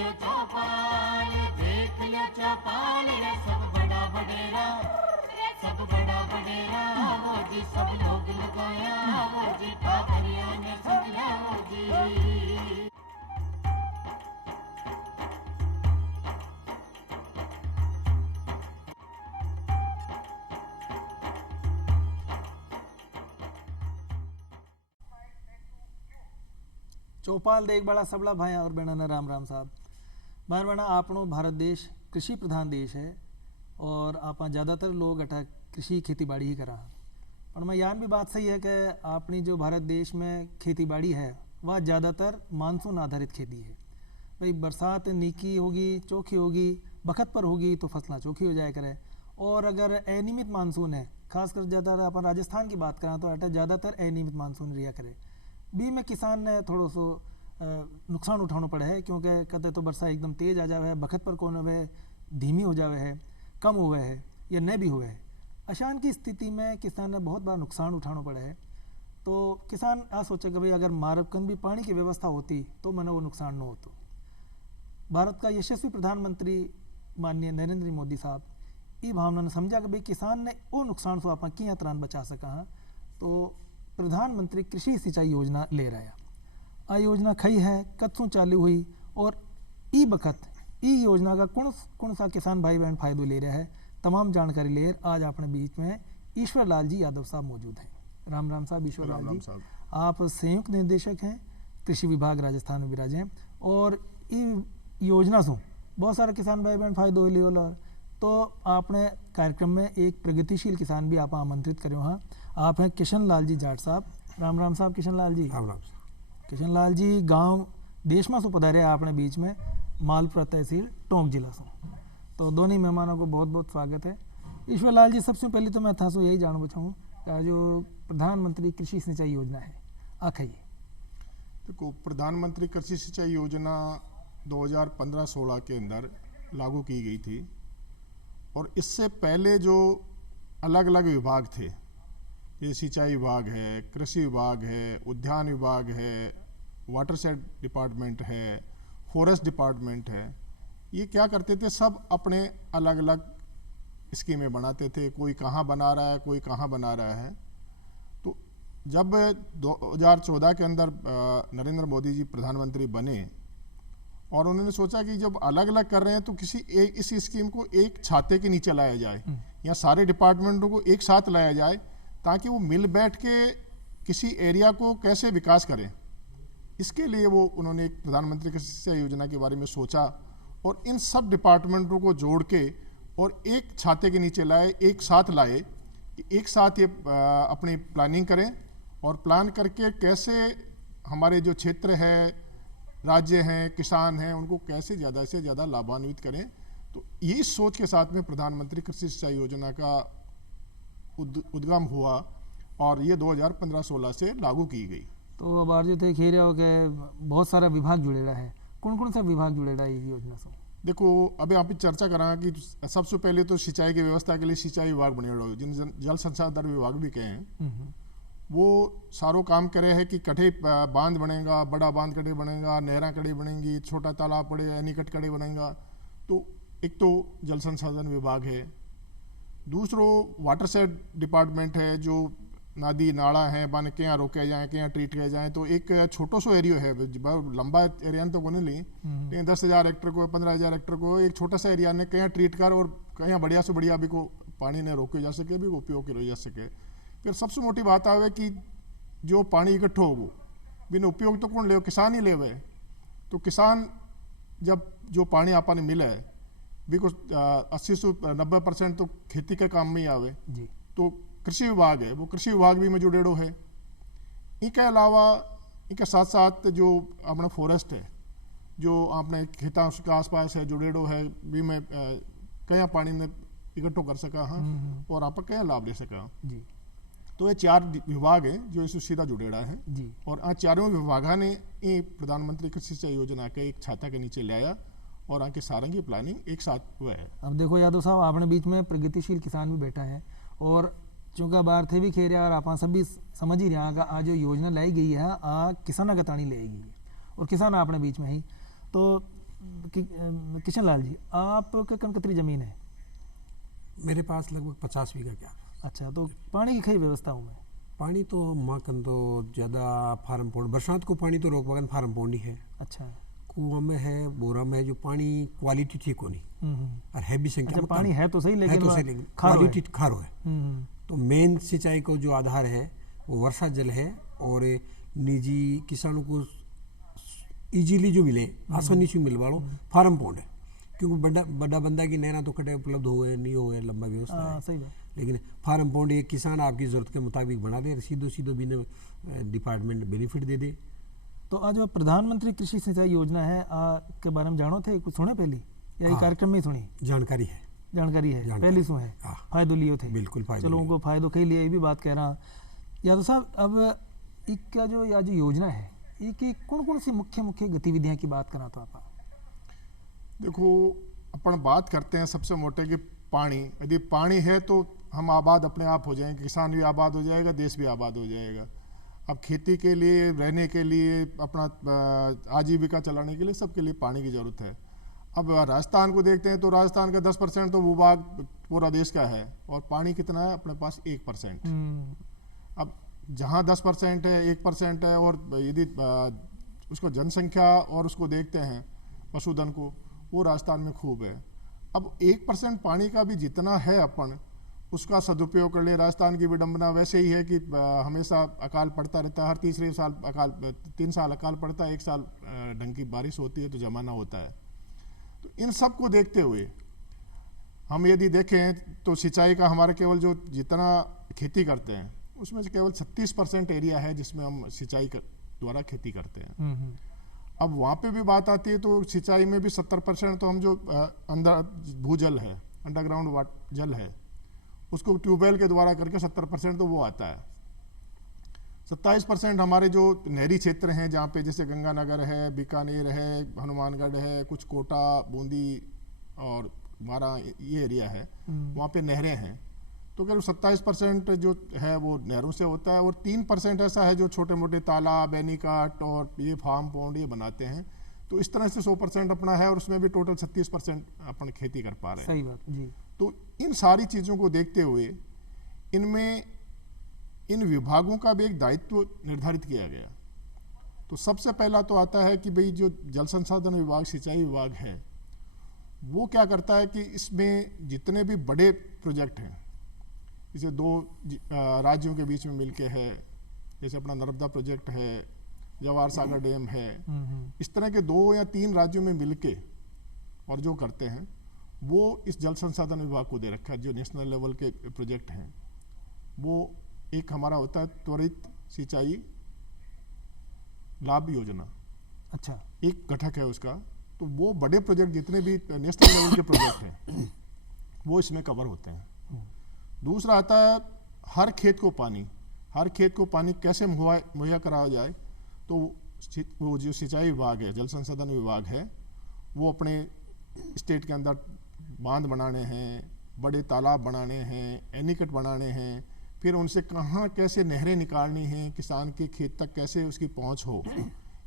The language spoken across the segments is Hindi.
लियो चौपाल, देख लियो चौपाल रे सब बड़ा बडेरा, सब बड़ा बडेरा वो जी सब लोग लगाया वो जी पाखरिया ने समझा वो जी। चौपाल देख बड़ा सबला भाई और बहना राम राम साहब। बार बना आपनो भारत देश कृषि प्रधान देश है और आप ज़्यादातर लोग अठा कृषि खेती बाड़ी ही करा। पर मैं यान भी बात सही है कि अपनी जो भारत देश में खेती बाड़ी है वह ज़्यादातर मानसून आधारित खेती है। भाई बरसात नीकी होगी चौखी होगी बखत पर होगी तो फसलें चौखी हो जाए करे, और अगर अनियमित मानसून है खासकर ज़्यादातर अपन राजस्थान की बात करें तो अटा ज़्यादातर अनियमित मानसून रिया करे भी में किसान ने थोड़ो सो नुकसान उठाना पड़े है, क्योंकि कदे तो बरसा एकदम तेज आ जावे है, बखत पर कौन हुए धीमी हो जावे है, कम हुए है या न भी हुए है। अशान की स्थिति में किसान ने बहुत बार नुकसान उठाना पड़े है। तो किसान आ सोचे कि भाई अगर मारकन भी पानी की व्यवस्था होती तो मैंने वो नुकसान न होतो। भारत का यशस्वी प्रधानमंत्री माननीय नरेंद्र मोदी साहब ये भावना ने समझा कि भाई किसान ने वो नुकसान से आप किया त्राण बचा सका हाँ, तो प्रधानमंत्री कृषि सिंचाई योजना ले रहा है। आ योजना खई है कत्सों चालू हुई और ई बखत ई योजना का कौन सा किसान भाई बहन फायदो ले रहा है, तमाम जानकारी ले आज अपने बीच में ईश्वर लाल जी यादव साहब मौजूद हैं। राम राम साहब। ईश्वर लाल जी आप संयुक्त निदेशक हैं कृषि विभाग राजस्थान में विराजे हैं और ई योजना से बहुत सारे किसान भाई बहन फायदो ले वाला, तो आपने कार्यक्रम में एक प्रगतिशील किसान भी आप आमंत्रित करो। हाँ, आप हैं किशन लाल जी जाट साहब। राम राम साहब। किशन लाल जी। राम राम। किशन लाल जी गांव देश में से पधारे आपने बीच में मालपुरा तहसील टोंक जिला से, तो दोनों मेहमानों को बहुत बहुत स्वागत है। ईश्वर लाल जी सबसे पहले तो मैं था सो यही जानना चाहूँ कि जो प्रधानमंत्री कृषि सिंचाई योजना है आखिर देखो, प्रधानमंत्री कृषि सिंचाई योजना 2015-16 के अंदर लागू की गई थी और इससे पहले जो अलग अलग विभाग थे, ये सिंचाई विभाग है, कृषि विभाग है, उद्यान विभाग है, वाटरशेड डिपार्टमेंट है, फॉरेस्ट डिपार्टमेंट है, ये क्या करते थे सब अपने अलग अलग स्कीमें बनाते थे। कोई कहाँ बना रहा है कोई कहाँ बना रहा है। तो जब 2014 के अंदर नरेंद्र मोदी जी प्रधानमंत्री बने और उन्होंने सोचा कि जब अलग अलग कर रहे हैं तो किसी एक इस स्कीम को एक छाते के नीचे लाया जाए या सारे डिपार्टमेंटों को एक साथ लाया जाए ताकि वो मिल बैठ के किसी एरिया को कैसे विकास करें। इसके लिए वो उन्होंने एक प्रधानमंत्री कृषि सिंचाई योजना के बारे में सोचा और इन सब डिपार्टमेंटों को जोड़ के और एक छाते के नीचे लाए, एक साथ लाए कि एक साथ ये अपनी प्लानिंग करें और प्लान करके कैसे हमारे जो क्षेत्र है, राज्य हैं, किसान हैं, उनको कैसे ज़्यादा से ज़्यादा लाभान्वित करें। तो ये सोच के साथ में प्रधानमंत्री कृषि सिंचाई योजना का उद्गम हुआ और ये 2015-16 से लागू की गई। तो अब आर्जित थे खेर हो के बहुत सारा विभाग जुड़े रहा है, कौन कौन सा विभाग जुड़े रहा है इस योजना से? देखो, अभी आप चर्चा करा कि सबसे पहले तो सिंचाई की व्यवस्था के लिए सिंचाई विभाग बने रहो, जिन जल संसाधन विभाग भी कहे हैं, वो सारो काम करे है कि कटे बांध बनेगा, बड़ा बांध कटे बनेगा, नहरा कड़े बनेंगी, छोटा तालाब पड़े एनीकट कड़े बनेगा। तो एक तो जल संसाधन विभाग है, दूसरो वाटरशेड डिपार्टमेंट है, जो नदी नाला है बन के यहाँ रोके जाए के यहाँ ट्रीट किया जाए। तो एक छोटो सो एरिया है, लंबा एरिया तो को नहीं ली, लेकिन 10,000 हेक्टर को 15,000 हेक्टर को एक छोटा सा एरिया ने कहीं ट्रीट कर और कहीं बढ़िया से बढ़िया भी को पानी ने रोके जा सके, भी उपयोग किया जा सके। फिर सबसे मोटी बात आवे कि जो पानी इकट्ठो हो बिना उपयोग तो कौन ले, किसान ही ले हुए। तो किसान जब जो पानी आपने मिले भी को 80 से 90% तो खेती के काम में ही आवे जी। तो कृषि विभाग है, वो कृषि विभाग भी में जुड़ेड़ो है। इनके अलावा इनके साथ साथ जो अपना फॉरेस्ट है, जो अपने खेता के आसपास है जुड़ेड़ो है, भी में कहीं पानी ने इकट्ठो कर सका हाँ और आप कहीं लाभ ले सका जी। तो ये 4 विभाग हैं जो इससे सीधा जुड़ेड़ा है जी। और चारों विभागा ने ये प्रधानमंत्री कृषि सिंचाई योजना के एक छाता के नीचे लाया और आके सारंगी प्लानिंग एक साथ हुआ है। अब देखो यादव साहब, आपने बीच में प्रगतिशील किसान भी बैठा है और चूँकि बाहर थे भी खेर और आप सब भी समझ ही रहे कि आज जो योजना लाई गई है किसाना का ताणी लाई गई है और किसान आपने बीच में ही। तो किशन लाल जी, आपका कतरी ज़मीन है? मेरे पास लगभग 50 बीघा क्या। अच्छा, तो पानी की कई व्यवस्था हूँ मैं? पानी तो माँ कन तो ज़्यादा फार्म पौंड, बरसात को पानी तो रोक बगन फार्म पौंड ही है। अच्छा, कुआं में है, बोरा में है, जो पानी क्वालिटी ठीक होनी और है भी संख्या अच्छा, में पानी कम। है तो सही, है लेकिन तो सही, लेकिन क्वालिटी खारो है। तो मेन सिंचाई को जो आधार है वो वर्षा जल है, और निजी किसानों को इजीली जो मिले, आसानी से मिल वालों फार्म पौंड है। क्योंकि बड़ा बड़ा बंदा की नहरा तो कटे उपलब्ध हुए नहीं हुए, लंबा व्यवस्था है। सही बात। लेकिन फार्म पौंड एक किसान आपकी ज़रूरत के मुताबिक बना दे, सीधो सीधो भी डिपार्टमेंट बेनिफिट दे दे। तो आज जो प्रधानमंत्री कृषि सिंचाई योजना है के बारे में जानो थे, कुछ सुने पहली या ये कार्यक्रम में ही सुनी? जानकारी है, जानकारी है, पहली सु है, हाँ। फायदो लियो थे? बिल्कुल फायदो चलो, उनको फायदो कई लिए, ये भी बात कह रहा। यादव साहब, अब इसका जो या जो योजना है, ये कौन कौन सी मुख्य मुख्य गतिविधियां की बात करा तो आप? देखो, अपन बात करते हैं सबसे मोटे कि पानी, यदि पानी है तो हम आबाद अपने आप हो जाएंगे, किसान भी आबाद हो जाएगा, देश भी आबाद हो जाएगा। अब खेती के लिए, रहने के लिए, अपना आजीविका चलाने के लिए, सबके लिए पानी की ज़रूरत है। अब राजस्थान को देखते हैं तो राजस्थान का 10% तो भूभाग पूरा देश का है, और पानी कितना है अपने पास? 1%। अब जहाँ 10% है, 1% है, और यदि उसको जनसंख्या और उसको देखते हैं पशुधन को, वो राजस्थान में खूब है। अब 1% पानी का भी जितना है अपन उसका सदुपयोग कर ले। राजस्थान की विडंबना वैसे ही है कि हमेशा अकाल पड़ता रहता है, हर तीसरे साल अकाल, 3 साल अकाल पड़ता है, 1 साल ढंग की बारिश होती है तो जमाना होता है। तो इन सब को देखते हुए हम यदि देखें तो सिंचाई का हमारा केवल जो जितना खेती करते हैं उसमें से केवल 36% एरिया है जिसमें हम सिंचाई द्वारा खेती करते हैं। अब वहाँ पे भी बात आती है तो सिंचाई में भी 70% तो हम जो अंदर भूजल है, अंडरग्राउंड जल है, उसको ट्यूबवेल के द्वारा करके 70% तो वो आता है। 27% हमारे जो नहरी क्षेत्र हैं, जहाँ पे जैसे गंगानगर है, बीकानेर है, हनुमानगढ़ है, कुछ कोटा, बूंदी और हमारा ये एरिया है, वहाँ पे नहरें हैं। तो करीब 27% जो है वो नहरों से होता है, और 3% ऐसा है जो छोटे मोटे तालाब, एनीकट और ये फार्म पौंड ये बनाते हैं। तो इस तरह से 100% अपना है, और उसमें भी टोटल 36% अपन खेती कर पा रहे हैं। सही बात जी। तो इन सारी चीज़ों को देखते हुए इनमें इन विभागों का भी एक दायित्व निर्धारित किया गया। तो सबसे पहला तो आता है कि भाई जो जल संसाधन विभाग, सिंचाई विभाग है, वो क्या करता है कि इसमें जितने भी बड़े प्रोजेक्ट हैं, जैसे 2 राज्यों के बीच में मिलके है, जैसे अपना नर्मदा प्रोजेक्ट है, जवाहर सागर डैम है, इस तरह के 2 या 3 राज्यों में मिलके और जो करते हैं वो इस जल संसाधन विभाग को दे रखा है। जो नेशनल लेवल के प्रोजेक्ट हैं वो एक हमारा होता है त्वरित सिंचाई लाभ योजना। अच्छा, एक घटक है उसका। तो वो बड़े प्रोजेक्ट जितने भी नेशनल लेवल के प्रोजेक्ट हैं वो इसमें कवर होते हैं। दूसरा आता है हर खेत को पानी कैसे मुहैया कराया जाए। तो वो जो सिंचाई विभाग है, जल संसाधन विभाग है, वो अपने स्टेट के अंदर बांध बनाने हैं, बड़े तालाब बनाने हैं, एनीकट बनाने हैं, फिर उनसे कहाँ कैसे नहरें निकालनी हैं, किसान के खेत तक कैसे उसकी पहुँच हो,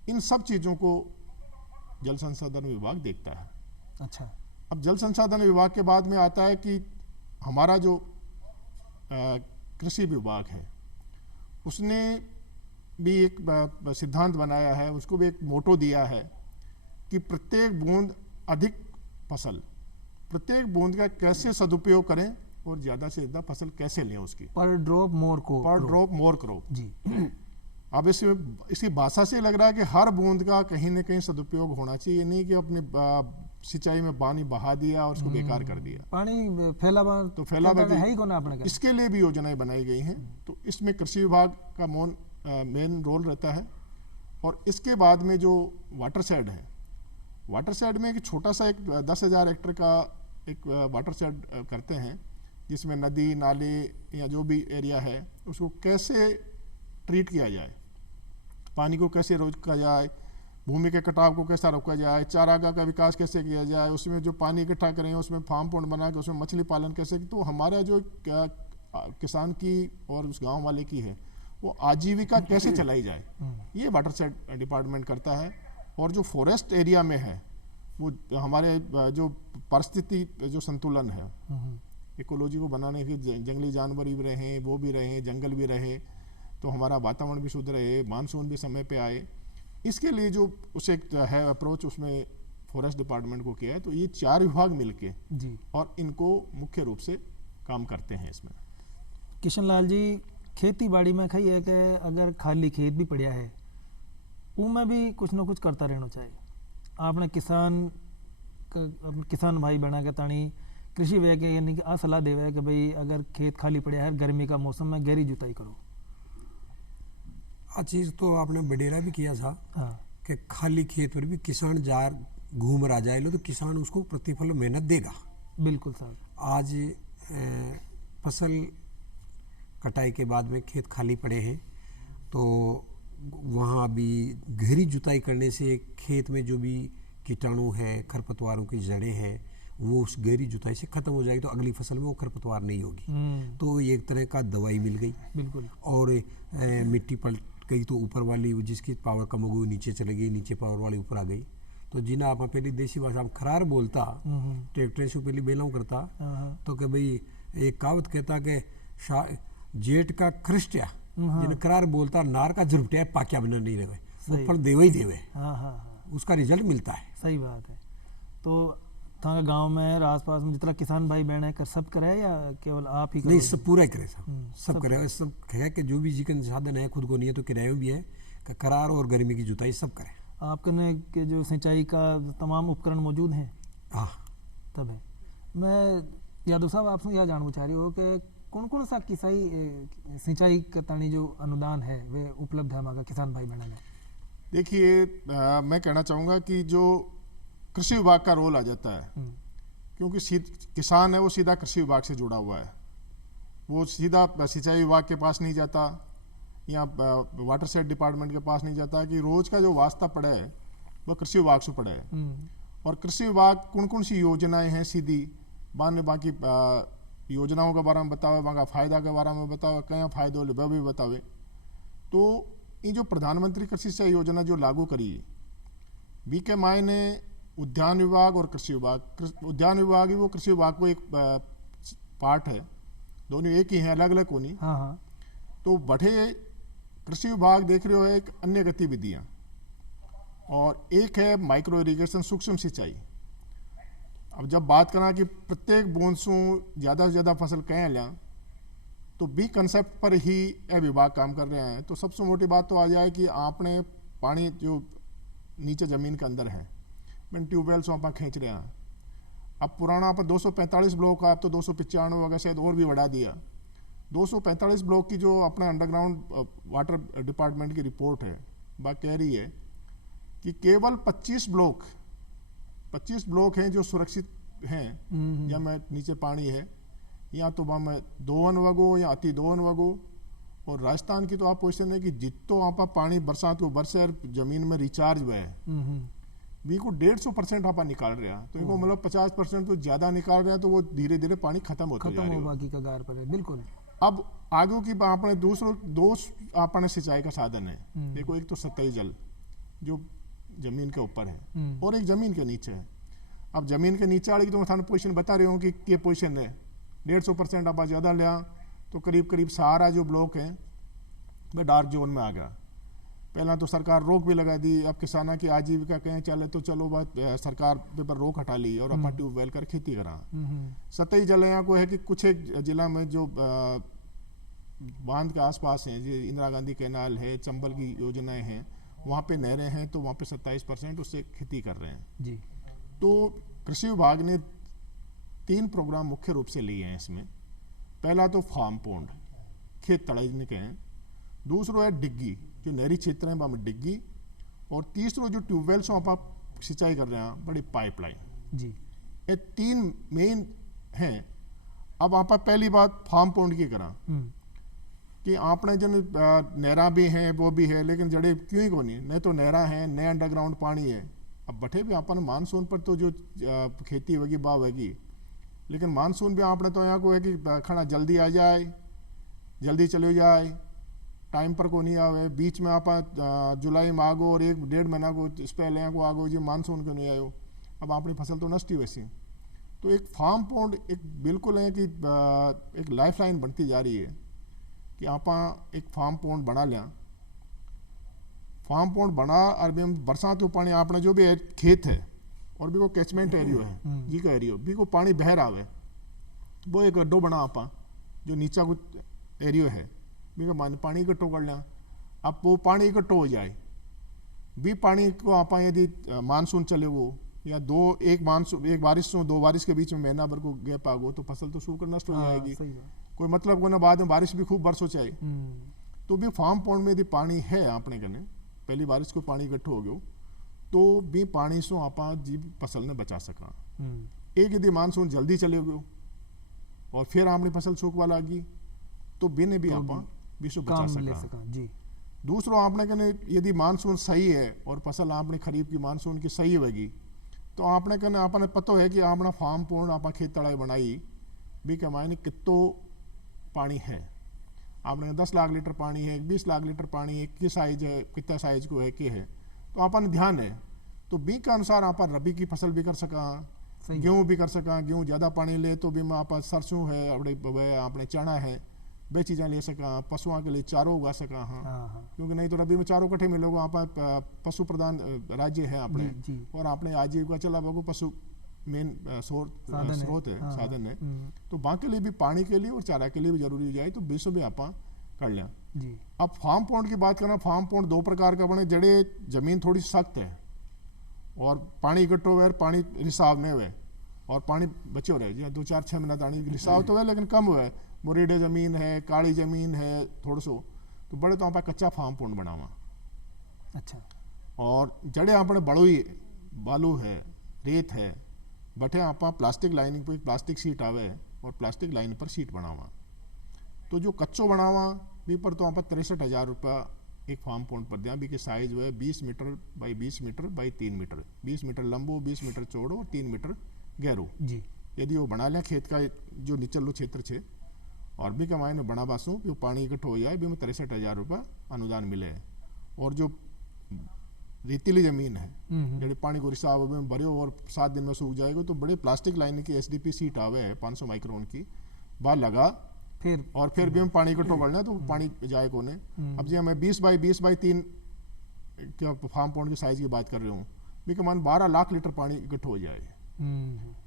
इन सब चीज़ों को जल संसाधन विभाग देखता है। अच्छा, अब जल संसाधन विभाग के बाद में आता है कि हमारा जो कृषि विभाग है, उसने भी एक सिद्धांत बनाया है, उसको भी एक मोटो दिया है कि प्रत्येक बूंद अधिक फसल, प्रत्येक बूंद का कैसे सदुपयोग करें और ज़्यादा से ज़्यादा फसल कैसे लें उसकी। पर ड्रॉप मोर क्रॉप जी। अब इसकी भाषा से लग रहा है कि हर बूंद का कहीं ना कहीं सदुपयोग होना चाहिए, नहीं कि अपने सिंचाई में पानी बहा दिया और उसको बेकार कर दिया। पानी फैलावा तो फैलावा है ही कोना अपने, इसके लिए भी योजनाएं बनाई गई हैं। तो इसमें कृषि विभाग का मेन रोल रहता है। और इसके बाद में जो वाटर शेड है, वाटर शेड में एक छोटा सा एक 10,000 हेक्टेयर का एक वाटर शेड करते हैं, जिसमें नदी, नाले या जो भी एरिया है उसको कैसे ट्रीट किया जाए, पानी को कैसे रोका जाए, भूमि के कटाव को कैसा रोका जाए, चारागाह का विकास कैसे किया जाए, उसमें जो पानी इकट्ठा करें उसमें फार्म पॉन्ड बना के उसमें मछली पालन कैसे। तो हमारा जो किसान की और उस गांव वाले की है वो आजीविका कैसे चलाई जाए, ये वाटर शेड डिपार्टमेंट करता है। और जो फॉरेस्ट एरिया में है वो हमारे जो परिस्थिति जो संतुलन है, इकोलॉजी को बनाने के जंगली जानवर भी रहे, वो भी रहे, जंगल भी रहे, तो हमारा वातावरण भी शुद्ध रहे, मानसून भी समय पे आए, इसके लिए जो उसे है अप्रोच उसमें फॉरेस्ट डिपार्टमेंट को किया है। तो ये 4 विभाग मिलके जी और इनको मुख्य रूप से काम करते हैं इसमें। किशन लाल जी, खेती बाड़ी में खई है कि अगर खाली खेत भी पड़ा है उनमें भी कुछ ना कुछ करता रहना चाहिए। आपने किसान भाई बना के ताणी कृषि विभाग के यानी कि आ सलाह देवे कि भाई अगर खेत खाली पड़ा है गर्मी का मौसम में गहरी जुताई करो। आ चीज़ तो आपने बडेरा भी किया था। हाँ कि खाली खेत पर भी किसान जार घूम रहा जाए लो तो किसान उसको प्रतिफल मेहनत देगा। बिल्कुल साहब। आज फसल कटाई के बाद में खेत खाली पड़े हैं तो वहाँ भी गहरी जुताई करने से खेत में जो भी कीटाणु है, खरपतवारों की जड़ें हैं, वो उस गहरी जुताई से ख़त्म हो जाएगी तो अगली फसल में वो खरपतवार नहीं होगी। तो एक तरह का दवाई मिल गई। बिल्कुल। और मिट्टी पलट गई तो ऊपर वाली जिसकी पावर कम हो गई नीचे चली गई, नीचे पावर वाली ऊपर आ गई। तो जिन्हें आप पहली देसी भाषा में खरार बोलता, ट्रैक्टर से पहले बेलाऊ करता, तो कि भाई एक कहावत कहता कि जेठ का खृष्टिया जिन्हें करार बोलता, नार का झुरपटिया पाक्या बना नहीं रहे, वो फल देवे ही देवे। उसका रिजल्ट मिलता है। सही बात है। तो थाना गांव में और आसपास में जितना किसान भाई बहन है कर सब करे या केवल आप ही? नहीं, सब पूरा ही करे, सब करे। सब है कि जो भी जीवन साधन है खुद को नहीं है तो किराए भी है कि करार और गर्मी की जुताई सब करे। आपके के जो सिंचाई का तमाम उपकरण मौजूद हैं? हाँ तब है। मैं यादव साहब आपसे यह जानना चाह रही हूँ कि कौन कौन सा सिंचाई का तानी जो अनुदान है वे उपलब्ध है हमारा किसान भाई बहन में? देखिए, मैं कहना चाहूँगा कि जो कृषि विभाग का रोल आ जाता है, क्योंकि किसान है वो सीधा कृषि विभाग से जुड़ा हुआ है, वो सीधा सिंचाई विभाग के पास नहीं जाता या वाटर सेट डिपार्टमेंट के पास नहीं जाता कि रोज का जो वास्ता पड़ा है वो कृषि विभाग से पड़ा है। और कृषि विभाग कौन कौन सी योजनाएं हैं सीधी बाने बाकी योजनाओं के बारे में बतावे, वहाँ फायदा के बारे में बतावे, क्या फायदे वह भी बतावे। तो ये जो प्रधानमंत्री कृषि सिंचाई योजना जो लागू करी है, बी के मायने उद्यान विभाग और कृषि विभाग, उद्यान विभाग ही वो कृषि विभाग को एक पार्ट है, दोनों एक ही हैं, अलग अलग को नहीं। हाँ। तो बढ़े कृषि विभाग देख रहे हो एक अन्य गतिविधियां, और एक है माइक्रो इरिगेशन, सूक्ष्म सिंचाई। अब जब बात करना कि प्रत्येक बूंद से ज़्यादा से ज़्यादा फसल कहें लिया, तो बी कंसेप्ट पर ही यह विभाग काम कर रहे हैं। तो सबसे मोटी बात तो आ जाए कि आपने पानी जो नीचे ज़मीन के अंदर है, मैंने ट्यूबवेल से आप खींच रहे हैं। अब पुराना आप 245 ब्लॉक का, अब तो 295 वगैरह शायद और भी बढ़ा दिया। 245 ब्लॉक की जो अपना अंडरग्राउंड वाटर डिपार्टमेंट की रिपोर्ट है, वह कह रही है कि केवल 25 ब्लॉक हैं जो सुरक्षित हैं, या में नीचे पानी है, या तो वहाँ में दोवन वगो या अति दोवन वगो। और राजस्थान की तो आप पोजिशन है कि जितो आप पानी बरसात को बरसे जमीन में रिचार्ज हुआ है, भी को 150% आप निकाल रहे हैं, तो इनको मतलब 50% तो ज्यादा निकाल रहे हैं, तो वो धीरे धीरे पानी खत्म होता जा रहा है, बाकी कगार पर है। बिल्कुल। अब आगे की आपने दो आपने सिंचाई का साधन है। देखो, एक तो सतही जल जो जमीन के ऊपर है, और एक जमीन के नीचे है। अब जमीन के नीचे वाली की तो मैं थाने पोजिशन बता रही हूँ कि ये पोजिशन है 150% आप ज्यादा लिया तो करीब करीब सारा जो ब्लॉक है वह डार्क जोन में आ गया। पहला तो सरकार रोक भी लगा दी। अब किसाना की आजीविका कहें चले तो चलो बात सरकार पे पर रोक हटा ली और अपना ट्यूबवेल कर खेती करा। सतही जल यहाँ को है कि कुछ एक जिला में जो बांध के आसपास हैं, जो इंदिरा गांधी कैनाल है, चंबल की योजनाएं हैं, वहाँ पे नहरें हैं, तो वहाँ पे 27% उससे खेती कर रहे हैं जी। तो कृषि विभाग ने 3 प्रोग्राम मुख्य रूप से लिए हैं इसमें। पहला तो फार्म पॉन्ड, खेत तड़ाई के हैं। दूसरा है डिग्गी, जो नहरी क्षेत्र हैं वहाँ में डिग्गी। और तीसरा जो ट्यूबवेल से आप सिंचाई कर रहे हैं, बड़ी पाइपलाइन जी। ये 3 मेन हैं। अब आप पहली बात फार्म पॉन्ड की करा कि आपने जन नहरा भी हैं वो भी है, लेकिन जड़े क्यों ही को नहीं तो नहरा है, नए अंडरग्राउंड पानी है। अब बठे भी अपन मानसून पर तो जो खेती होगी बाव होगी, लेकिन मानसून भी आपने तो यहाँ को है कि खाना जल्दी आ जाए, जल्दी चले जाए, टाइम पर को नहीं आवे। बीच में आप जुलाई में आगो और 1-1.5 महीना को इस पहले को आगो जी मानसून को नहीं आयो। अब अपनी फसल तो नष्ट ही वैसी। तो एक फार्म पॉन्ड एक बिल्कुल है कि एक लाइफ लाइन बनती जा रही है कि आप एक फार्म पॉन्ड बना लिया, फार्म पॉन्ड बना और भी हम बरसात को पानी आपने जो भी खेत है और भी को कैचमेंट एरियो है जी का एरियो भी को पानी बह रहा है, वो एक गड्ढो बना आप जो नीचा कुछ एरियो है भी का पानी इकट्ठो कर लिया। अब वो पानी इकट्ठो हो जाए भी पानी को आप यदि मानसून चले वो या एक बारिश से 2 बारिश के बीच में महीना भर को गैप आ गो तो फसल तो सूख कर नष्ट हो जाएगी, कोई मतलब को ना बाद में बारिश भी खूब बरसो चाहे। तो भी फार्म पॉन्ड में यदि पानी है आपने कने पहली बारिश को पानी इकट्ठो हो गयो तो भी पानी से आप जी फसल ने बचा सका। एक यदि मानसून जल्दी चले गयो और फिर आपने फसल सूखवा लागी तो बिने भी आप विश्व बचा सका जी। दूसरों आपने कने यदि मानसून सही है और फसल आपने खरीफ की मानसून की सही होगी तो आपने कने आपने पता है कि आपना फार्म पॉन्ड आप खेत तड़ाई बनाई भी कमाए कितो पानी है, आपने 10 लाख लीटर पानी है, 20 लाख लीटर पानी है, किस साइज है, कितना साइज को है के है, तो आपने ध्यान है तो बी के अनुसार आप रबी की फसल भी कर सका, गेहूँ भी कर सका, गेहूँ ज़्यादा पानी ले तो भी में आप सरसों है अपने चना है वे चीज़ें ले सका, पशुओं के लिए चारों उगा सका। हाँ क्योंकि नहीं तो रबी में चारों कट्ठे मिलोगे, आप पशु प्रधान राज्य है अपने और आपने आजीविका चला बगो पशु मेन स्रोत है साधन है, तो बाकी लिए भी पानी के लिए और चारा के लिए भी जरूरी हो जाए तो विश्व भी आप कर लिया जी। अब फार्म पॉन्ड की बात करना, फार्म पॉन्ड 2 प्रकार का बने, जड़े जमीन थोड़ी सख्त है और पानी इकट्ठो हुए, पानी रिसाव नहीं हुए और पानी बचे रहे 2-4-6 महीना पानी रिसाव तो है लेकिन कम हुआ है, मुरीडे जमीन है, काली जमीन है थोड़ा सो तो बड़े तो आप कच्चा फार्म पॉन्ड बनावा। अच्छा, और जड़े आपने बड़ोई बालू है, रेत है, बटे आप प्लास्टिक लाइनिंग पे प्लास्टिक सीट आवे और प्लास्टिक लाइन पर सीट बनावा। तो जो कच्चो बनावा भी पर तो आप 63,000 रुपया एक फार्म पॉन्ड पर दिया भी के साइज हुआ 20 metre by 20 metre by 3 metre, 20 metre लंबो, 20 मीटर चौड़ो और 3 मीटर गहरो जी। यदि वो बना लिया खेत का जो निचलो क्षेत्र छे और भी कमाए ने बना बासू वो पानी इकट्ठो हो जाए भी में 63,000 रुपया अनुदान मिले है। और जो रेतीली जमीन है जड़े पानी को रिसाव में भरे और 7 दिन में सूख जाएगा तो बड़े प्लास्टिक लाइन की SDP सीट आवे है 500 माइक्रोन की बाहर लगा फिर भी हम पानी इकट्ठो करना तो पानी जाए कोने। अब जी मैं 20 बाई 20 बाई 3 क्या फार्म पॉन्ड की साइज की बात कर रहा हूँ भी कमान 12 लाख लीटर पानी इकट्ठो हो जाए।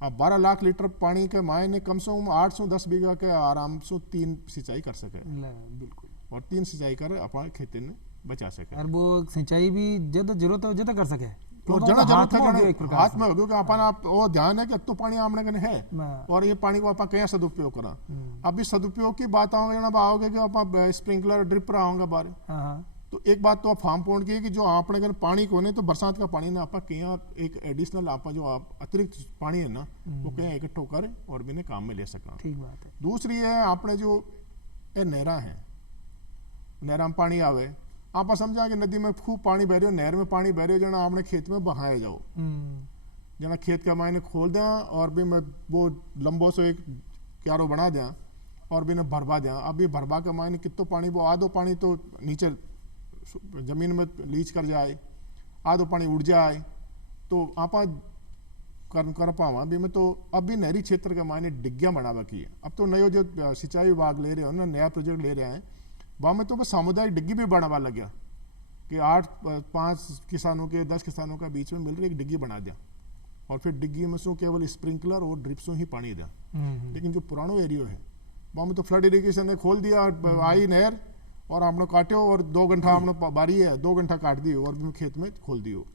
अब 12 लाख लीटर पानी के मायने कम से कम 810 बीघा के आराम से 3 सिंचाई कर सके बिल्कुल, और 3 सिंचाई कर अपने खेती में बचा सके और वो सिंचाई भी जब जरूरत हो जब कर सके तो जना जरूरत है हाथ में हो गया कि अपन आप वो ध्यान है कि तो पानी आपने कने है और ये पानी को अपन कहीं सदुपयोग करा। अभी सदुपयोग की बात आओगे ना आओगे कि आप स्प्रिंकलर ड्रिप आओगे बारे तो एक बात तो आप फार्म पॉन्ड की कि जो आपने अगर पानी को नहीं तो बरसात का पानी ना आप कहीं एक एडिशनल आप जो आप अतिरिक्त पानी है ना वो कहीं इकट्ठो करे और भी काम में ले सका। ठीक बात है। दूसरी है आपने जो नहरा है, नहरा में पानी आवे आप समझा कि नदी में खूब पानी बह रहे हो, नहर में पानी बह रहे हो जना आपने खेत में बहाए जाओ जना खेत का मायने खोल दें और भी मैं वो लंबो से एक क्यारो बना दें और भी न भरवा दें। अभी भरवा का मायने कितो पानी वो आधो पानी तो नीचे जमीन में लीच कर जाए, आधो पानी उड़ जाए तो आप कर पावा भी में तो अभी नहरी क्षेत्र का मायने डिग्गियाँ बनावा की है। अब तो नयो जो सिंचाई विभाग ले रहे हो ना नया प्रोजेक्ट ले रहे हैं वहाँ में तो बस सामुदायिक डिग्गी भी बढ़ावा लग गया कि 5 किसानों के 10 किसानों का बीच में मिल रही एक डिग्गी बना दिया और फिर डिग्गी में सो केवल स्प्रिंकलर और ड्रिप से ही पानी दिया। लेकिन जो पुरानो एरियो है वहाँ में तो फ्लड इरिगेशन ने खोल दिया, आई नहर और हमने काटो और 2 घंटा हमने बारी है 2 घंटा काट दियो और भी खेत में खोल दियो।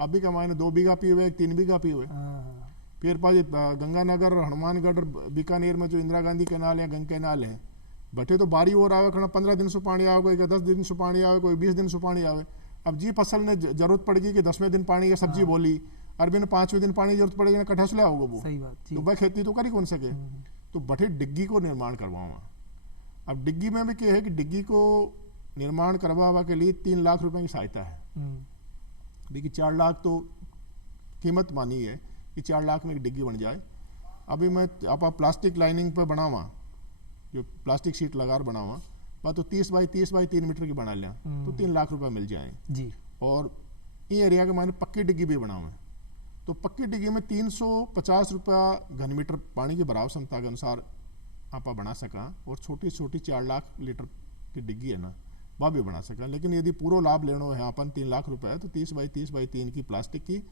अभी का मायने 2 बीघा पी हुए 3 बीघा पी हुए। फिर पास गंगानगर हनुमानगढ़ बीकानेर में जो इंदिरा गांधी कैनाल या गंग कैनाल है बटे तो बारी और आवे खड़ा 15 दिन से पानी आवे, कोई 10 दिन से पानी आवे, कोई 20 दिन से पानी आवे। अब जी फसल ने जरूरत पड़ेगी कि 10वें दिन पानी या सब्जी बोली अरबी ने 5वें दिन पानी जरूरत पड़ेगी ना कट्ठा सुला होगा वो सही बात तो भाई खेती तो करी कौन सके तो बटे डिग्गी को निर्माण करवावा। अब डिग्गी में भी क्या है कि डिग्गी को निर्माण करवावा के लिए 3 लाख रुपए की सहायता है। देखिए 4 लाख तो कीमत मानी है कि 4 लाख में एक डिग्गी बन जाए। अभी मैं आप प्लास्टिक लाइनिंग पे बनावा जो प्लास्टिक शीट लगा बनावा बा तो 30 बाई 30 बाई 3 मीटर की बना लिया तो 3 लाख रुपए मिल जाए जी। और ये एरिया के माने पक्की डिग्गी भी बनावे तो पक्की डिग्गी में 350 रुपया घन मीटर पानी की भराव क्षमता के अनुसार आप बना सका, और छोटी छोटी 4 लाख लीटर की डिग्गी है ना वह भी बना सका। लेकिन यदि पूरा लाभ लेना है अपन 3 लाख रुपए है तो 30 बाई 30 बाई 3 की प्लास्टिक की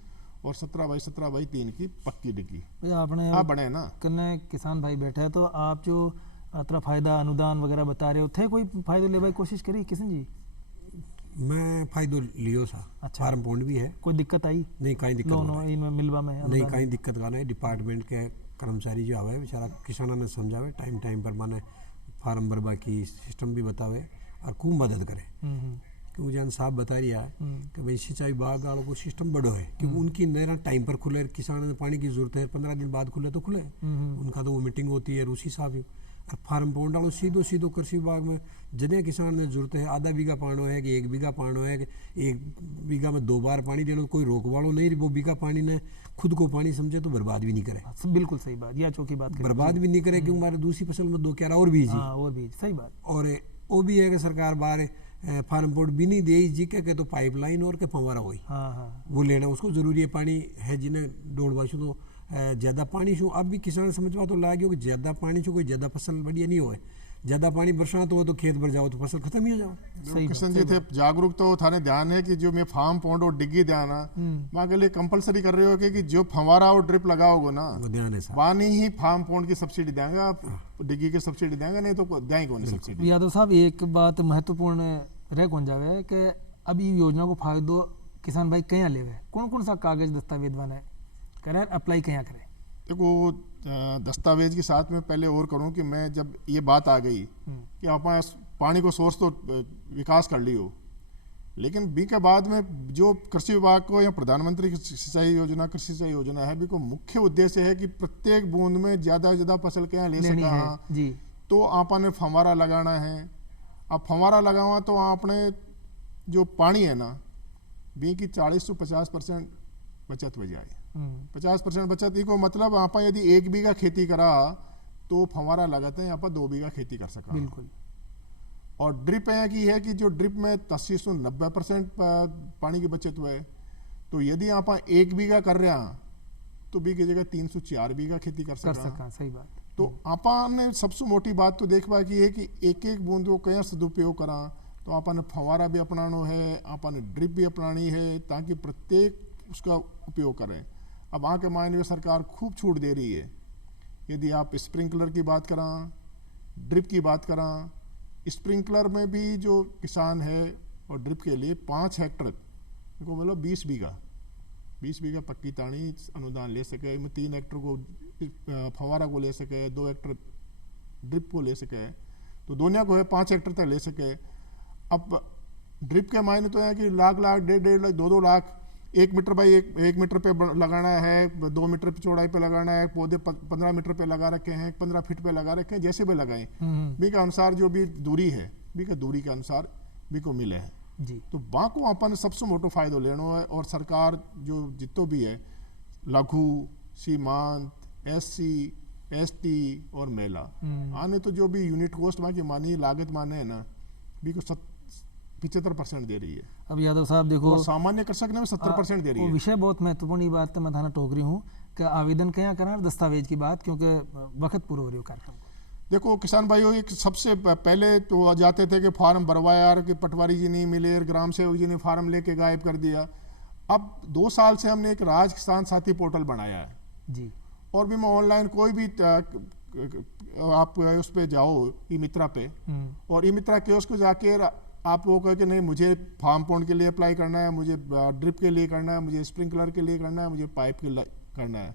और 17 बाई 17 बाई 3 की पक्की डिग्गी भैया आपने आप बने ना। कन्ने किसान भाई बैठे हैं, तो आप जो अतरा फायदा अनुदान वगैरह बता रहे हो थे, कोई फायदा ले भाई कोशिश करी किशन जी? मैं फायदो लियो सा। अच्छा। फार्म पॉइंट भी है। कोई दिक्कत आई? नहीं कहीं दिक्कत लोन नहीं इनमें मिलवा में नहीं अनुदान? कहीं दिक्कत का नहीं। डिपार्टमेंट के कर्मचारी जो आवे बेचारा किसानों ने समझावे, टाइम टाइम पर माने फार्म भरवा की सिस्टम भी बतावे और खूब मदद करे। क्योंकि जन साहब बता रही है कि भाई सिंचाई विभाग वालों को सिस्टम बड़ो है, क्योंकि उनकी नहर टाइम पर खुले, किसानों ने पानी की जरूरत है 15 दिन बाद खुले तो खुले, उनका तो वो मीटिंग होती है उसी हिसाब। और फार्म पॉइंट वालों सीधो सीधो कृषि विभाग में जदे किसान ने जरूरत है, आधा बीघा पानो है कि 1 बीघा पानो है कि 1 बीघा में 2 बार पानी देना, कोई रोक वालों नहीं। वो बीघा पानी ने खुद को पानी समझे तो बर्बाद भी नहीं करे। बिल्कुल सही बात, या चौकी बात बर्बाद भी नहीं करे, क्योंकि हमारे दूसरी फसल में 2 क्यारा और बीज और बीज, सही बात। और वो भी है कि सरकार बाहर फार्म पोर्ट भी नहीं दे जी के तो पाइपलाइन और के फंवारा हुई वो लेना उसको जरूरी है। पानी है जिन्हें दौड़ बाशु तो ज़्यादा पानी शो अब भी किसान समझवा तो लागे कि ज़्यादा पानी शो कोई ज़्यादा फसल बढ़िया नहीं होए। ज़्यादा पानी बरसात हो तो खेत भर जाओ तो फसल खत्म ही हो जाओ। किशन जी थे जागरूक तो थाने ध्यान है कि जो मैं फार्म पॉइंट और डिग्गी ध्यान वहाँ के लिए कंपलसरी कर रहे हो कि जो फंवारा और ड्रिप लगाओगे ना वो ध्यान है साहब, वानी ही फार्म पॉइंट की सब्सिडी देंगे, आप डिग्गी की सब्सिडी देंगे, नहीं तो देंगे कौन सब्सिडी। यादव साहब एक बात महत्वपूर्ण रह कौन जावे कि अब ये योजना को फायदो किसान भाई कहाँ लेवे, कौन कौन सा कागज दस्तावेज बने करें, अप्लाई कहाँ करें? देखो दस्तावेज के साथ में पहले और करूं कि मैं जब ये बात आ गई कि आप पानी को सोर्स तो विकास कर लियो, लेकिन बी के बाद में जो कृषि विभाग को या प्रधानमंत्री सिंचाई योजना कृषि सिंचाई योजना है बी को मुख्य उद्देश्य है कि प्रत्येक बूंद में ज़्यादा से ज़्यादा फसल क्या ले सका जी। तो आपने फंवारा लगाना है। अब फंवारा लगावा तो आपने जो पानी है ना बी की 40 से 50% बचत हो जाए। 50% बचत को मतलब आप यदि 1 बीघा खेती करा तो फंवारा लगाते हैं, यहाँ पर 2 बीघा खेती कर सका। बिल्कुल। और ड्रिप यहाँ की है कि जो ड्रिप में 80 से 90% पानी की बचत हुआ है, तो यदि आप 1 बीघा कर रहे हैं तो बी की जगह 3 से 4 बीघा खेती कर सका। सही बात। तो आपने सबसे मोटी बात तो देखवा की है कि एक एक बूंद को क्या सदुपयोग करा, तो आपने फंवारा भी अपनाना है, आपने ड्रिप भी अपनानी है, ताकि प्रत्येक उसका उपयोग करें। अब वहाँ के मायने में सरकार खूब छूट दे रही है। यदि आप स्प्रिंकलर की बात करा, ड्रिप की बात करा, स्प्रिंकलर में भी जो किसान है और ड्रिप के लिए 5 हेक्टर को मतलब 20 बीघा पक्की ताणी अनुदान ले सके, 3 हेक्टर को फंवारा को ले सके, 2 हेक्टर ड्रिप को ले सके, तो दोनों को है 5 हेक्टर तक ले सके। अब ड्रिप के मायने तो है कि lakh 1.5 lakh 2 lakh 1 metre by 1 metre पे लगाना है, 2 मीटर पे चौड़ाई पे लगाना है, पौधे 15 मीटर पे लगा रखे हैं, 15 फीट पे लगा रखे हैं, जैसे भी लगाएं बी के अनुसार जो भी दूरी है बी के दूरी के अनुसार बी को मिले हैं जी। तो वहाँ को अपन सबसे मोटो फायदो लेना है। और सरकार जो जितो भी है लघु सीमांत SC ST और मेला आने तो जो भी यूनिट कॉस्ट वहाँ की मानी लागत माने है ना बी को 75% दे रही है। अब यादव साहब देखो और सामान्य कृषक ने 70% दे रही है। विषय बहुत महत्वपूर्ण ये बात मैं थाना टोक रही हूँ कि आवेदन क्या करना दस्तावेज की बात, क्योंकि वक्त पूरा हो रही हो कार्यक्रम। देखो किसान भाइयों एक सबसे पहले तो जाते थे कि फार्म भरवाया यार कि पटवारी जी नहीं मिले, ग्राम सेवक जी ने फार्म लेके गायब कर दिया। अब 2 साल से हमने एक राज किसान साथी पोर्टल बनाया है जी, और भी मैं ऑनलाइन कोई भी आप उस पर जाओ ई मित्रा पे और ई मित्रा के उसको जाके आप वो कहे कि नहीं मुझे फार्म पॉइंट के लिए अप्लाई करना है, मुझे ड्रिप के लिए करना है, मुझे स्प्रिंकलर के लिए करना है, मुझे पाइप के लिए करना है।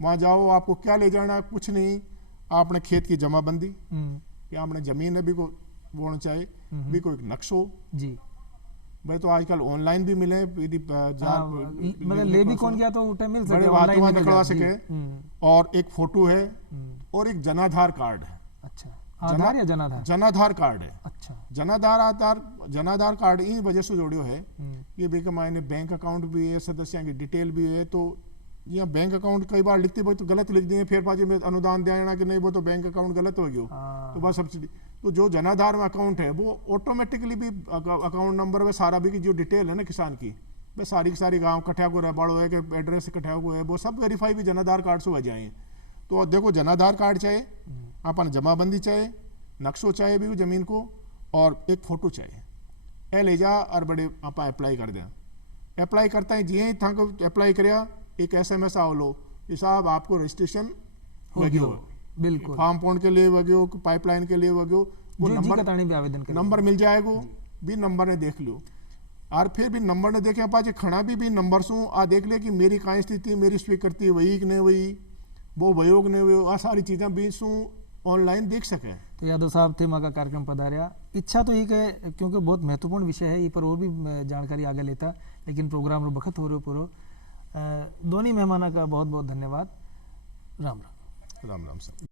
वहाँ जाओ आपको क्या ले जाना है, कुछ नहीं, आपने खेत की जमाबंदी या आपने जमीन है भी को बोना चाहिए भी को एक नक्शो जी भाई तो आजकल ऑनलाइन भी मिले यदि मतलब ले भी कौन गया तो उठे मिल सके, बड़े बातों निकलवा सके। और एक फोटो है और एक जनाधार कार्ड है। अच्छा, आधार या जनाधार? जनाधार कार्ड है। अच्छा, जनाधार कार्ड इन वजह से जोड़ियो है ये भी मायने बैंक अकाउंट भी है, सदस्यों की डिटेल भी है। तो यहाँ बैंक अकाउंट कई बार लिखते भाई तो गलत लिख दिए, फिर पाजी में अनुदान देना कि नहीं वो तो बैंक अकाउंट गलत हो गया तो बस सब्सिडी। तो जो जनाधार में अकाउंट है वो ऑटोमेटिकली भी अकाउंट नंबर में सारा भी की जो डिटेल है ना किसान की भाई सारी की सारी गांव कट्ठा को बाड़ो है कि एड्रेस कट्ठा को है वो सब वेरीफाई भी जन आधार कार्ड से हो जाए। तो देखो जन आधार कार्ड चाहे अपन जमाबंदी चाहे नक्शो चाहे भी जमीन को और एक फोटो चाहे ए ले जा और बड़े आप अप्लाई कर दें। अप्लाई करता है जी था को अप्लाई कराया एक SMS आओ लो ये साहब आपको रजिस्ट्रेशन हो गया बिल्कुल फार्म पॉइंट के लिए वगैयो पाइपलाइन के लिए वगैयो वो नंबर भी आवेदन करें नंबर मिल जाएगा भी नंबर ने देख लो और फिर भी नंबर ने देखे पाचे खड़ा भी नंबर सू आ देख ले कि मेरी कहाँ स्थिति मेरी स्वीकृति वही कि नहीं वही वो वयोग नहीं वो आ सारी चीज़ें भी सू ऑनलाइन देख सके। तो यादव साहब थे माँ का कार्यक्रम पधारिया इच्छा तो ही है क्योंकि बहुत महत्वपूर्ण विषय है ये पर और भी जानकारी आगे लेता लेकिन प्रोग्राम रो बखत हो रहे पूरो दोनों मेहमाना का बहुत बहुत धन्यवाद। राम राम। राम राम सर।